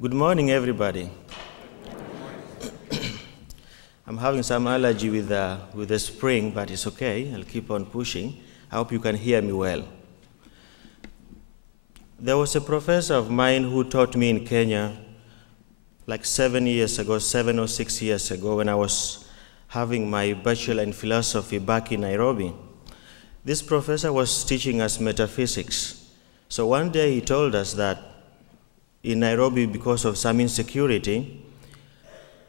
Good morning, everybody. I'm having some allergy with the spring, but it's okay. I'll keep on pushing. I hope you can hear me well. There was a professor of mine who taught me in Kenya like 7 or 6 years ago when I was having my bachelor in philosophy back in Nairobi. This professor was teaching us metaphysics. So one day he told us that in Nairobi, because of some insecurity,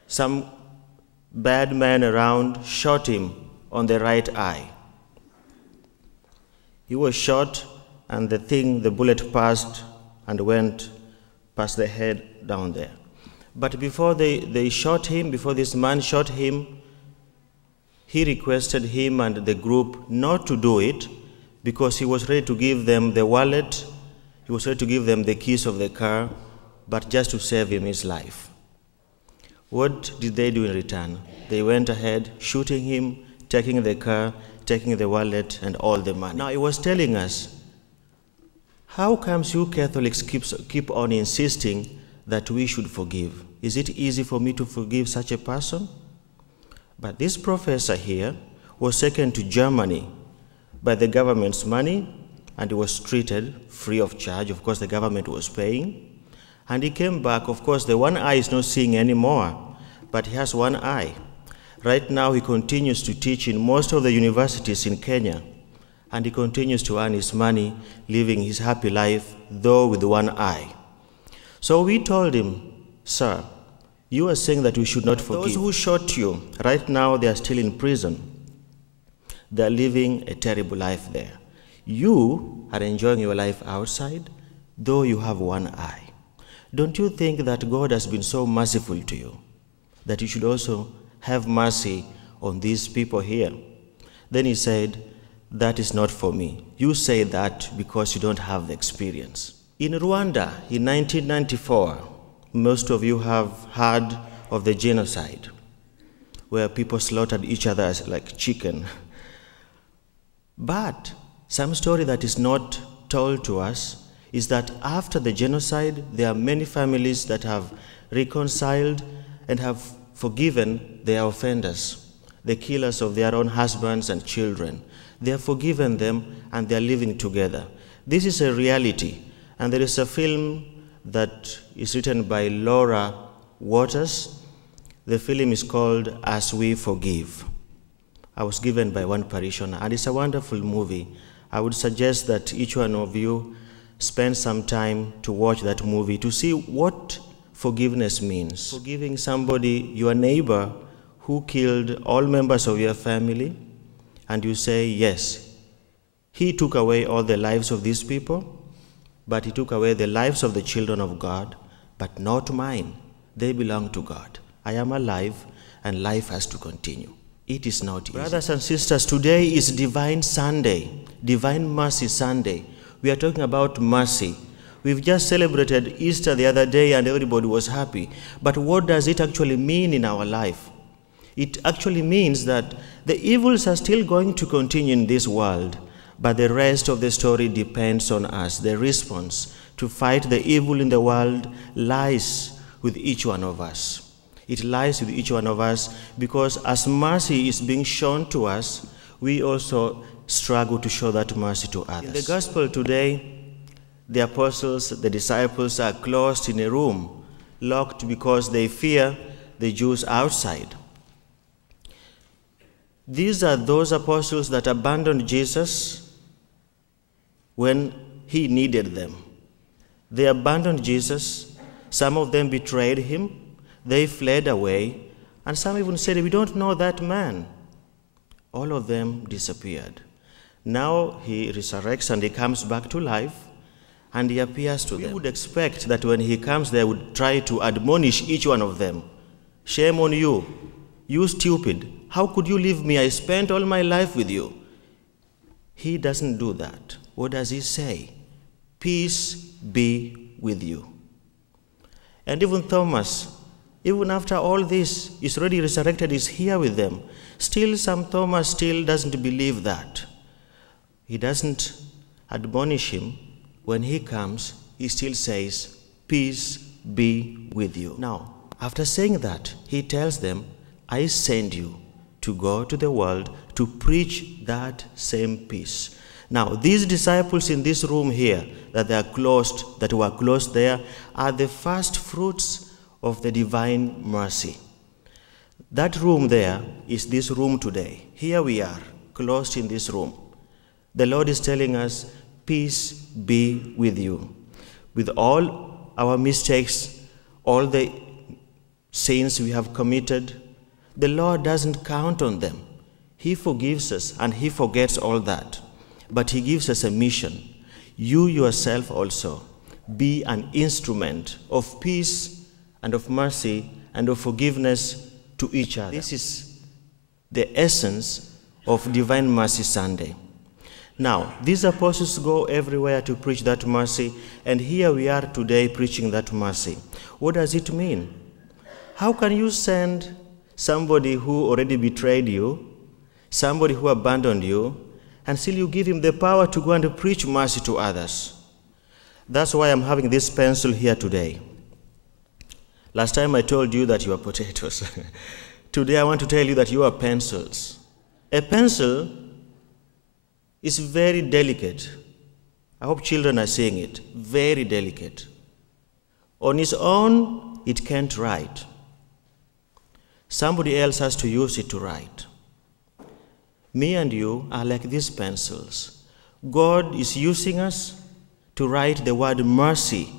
some bad man around shot him on the right eye. He was shot, and the bullet passed and went past the head down there. But before they shot him, before this man shot him, he requested him and the group not to do it because he was ready to give them the wallet, he was ready to give them the keys of the car, but just to save him his life. What did they do in return? They went ahead, shooting him, taking the car, taking the wallet, and all the money. Now, he was telling us, how comes you Catholics keep on insisting that we should forgive? Is it easy for me to forgive such a person? But this professor here was taken to Germany by the government's money, and he was treated free of charge. Of course, the government was paying. And he came back. Of course, the one eye is not seeing anymore, but he has one eye. Right now, he continues to teach in most of the universities in Kenya, and he continues to earn his money, living his happy life, though with one eye. So we told him, sir, you are saying that we should not forgive. Those who shot you, right now they are still in prison. They are living a terrible life there. You are enjoying your life outside, though you have one eye. Don't you think that God has been so merciful to you that you should also have mercy on these people here? Then he said, that is not for me. You say that because you don't have the experience. In Rwanda, in 1994, most of you have heard of the genocide, where people slaughtered each other as like chicken. But some story that is not told to us is that after the genocide, there are many families that have reconciled and have forgiven their offenders, the killers of their own husbands and children. They have forgiven them and they are living together. This is a reality. And there is a film that is written by Laura Waters. The film is called As We Forgive. I was given by one parishioner, and it's a wonderful movie. I would suggest that each one of you spend some time to watch that movie to see what forgiveness means. Forgiving somebody, your neighbor, who killed all members of your family, and you say, yes, he took away all the lives of these people, but he took away the lives of the children of God, but not mine. They belong to God. I am alive, and life has to continue. It is not easy. Brothers and sisters, today is Divine Sunday, Divine Mercy Sunday. We are talking about mercy. We've just celebrated Easter the other day and everybody was happy. But what does it actually mean in our life? It actually means that the evils are still going to continue in this world, but the rest of the story depends on us. The response to fight the evil in the world lies with each one of us. It lies with each one of us because as mercy is being shown to us, we also struggle to show that mercy to others. In the gospel today, the apostles, the disciples are closed in a room, locked because they fear the Jews outside. These are those apostles that abandoned Jesus when he needed them. They abandoned Jesus. Some of them betrayed him. They fled away. And some even said, we don't know that man. All of them disappeared. Now he resurrects and he comes back to life and he appears to them. We would expect that when he comes, they would try to admonish each one of them. Shame on you, you stupid. How could you leave me? I spent all my life with you. He doesn't do that. What does he say? Peace be with you. And even Thomas, even after all this, is already resurrected, is here with them. Still, Thomas still doesn't believe that. He doesn't admonish him. When he comes, he still says, peace be with you. Now, after saying that, he tells them, I send you to go to the world to preach that same peace. Now, these disciples in this room here that were closed there, are the first fruits of the divine mercy. That room there is this room today. Here we are, closed in this room. The Lord is telling us, peace be with you. With all our mistakes, all the sins we have committed, the Lord doesn't count on them. He forgives us and he forgets all that. But he gives us a mission. You yourself also be an instrument of peace and of mercy and of forgiveness to each other. This is the essence of Divine Mercy Sunday. Now, these apostles go everywhere to preach that mercy, and here we are today preaching that mercy. What does it mean? How can you send somebody who already betrayed you, somebody who abandoned you, and still you give him the power to go and preach mercy to others? That's why I'm having this pencil here today. Last time I told you that you are potatoes. Today I want to tell you that you are pencils. A pencil is very delicate. I hope children are seeing it. Very delicate. On its own, it can't write. Somebody else has to use it to write. Me and you are like these pencils. God is using us to write the word mercy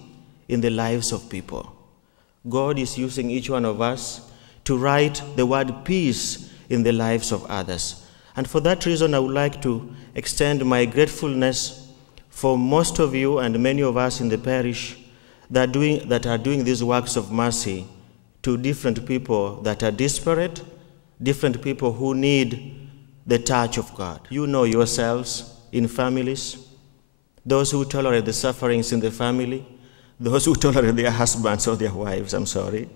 in the lives of people. God is using each one of us to write the word peace in the lives of others. And for that reason, I would like to extend my gratefulness for most of you and many of us in the parish that are doing these works of mercy to different people that are disparate, different people who need the touch of God. You know yourselves in families, those who tolerate the sufferings in the family, those who tolerate their husbands or their wives, I'm sorry.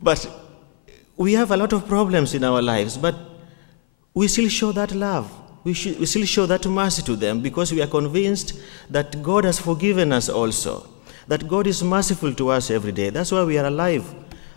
But we have a lot of problems in our lives, but we still show that love. We still show that mercy to them because we are convinced that God has forgiven us also, that God is merciful to us every day. That's why we are alive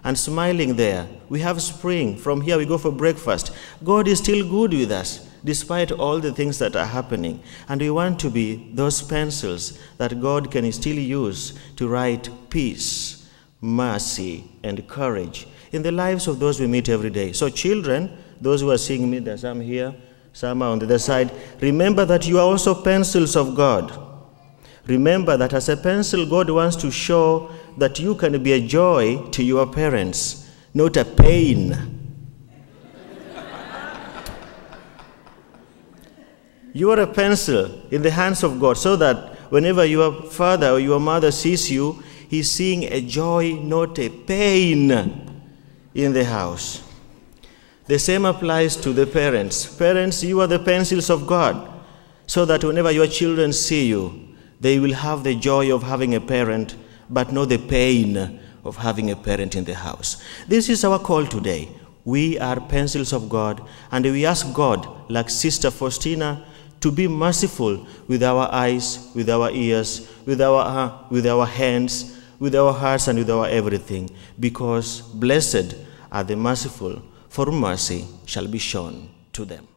and smiling there. We have spring. From here we go for breakfast. God is still good with us despite all the things that are happening. And we want to be those pencils that God can still use to write peace, mercy, and courage in the lives of those we meet every day. So children, those who are seeing me, there's some here, some are on the other side, remember that you are also pencils of God. Remember that as a pencil, God wants to show that you can be a joy to your parents, not a pain. You are a pencil in the hands of God so that whenever your father or your mother sees you, he's seeing a joy, not a pain in the house. The same applies to the parents. Parents, you are the pencils of God so that whenever your children see you, they will have the joy of having a parent, but not the pain of having a parent in the house. This is our call today. We are pencils of God, and we ask God, like Sister Faustina, to be merciful with our eyes, with our ears, with our hands, with our hearts, and with our everything, because blessed are the merciful, for mercy shall be shown to them.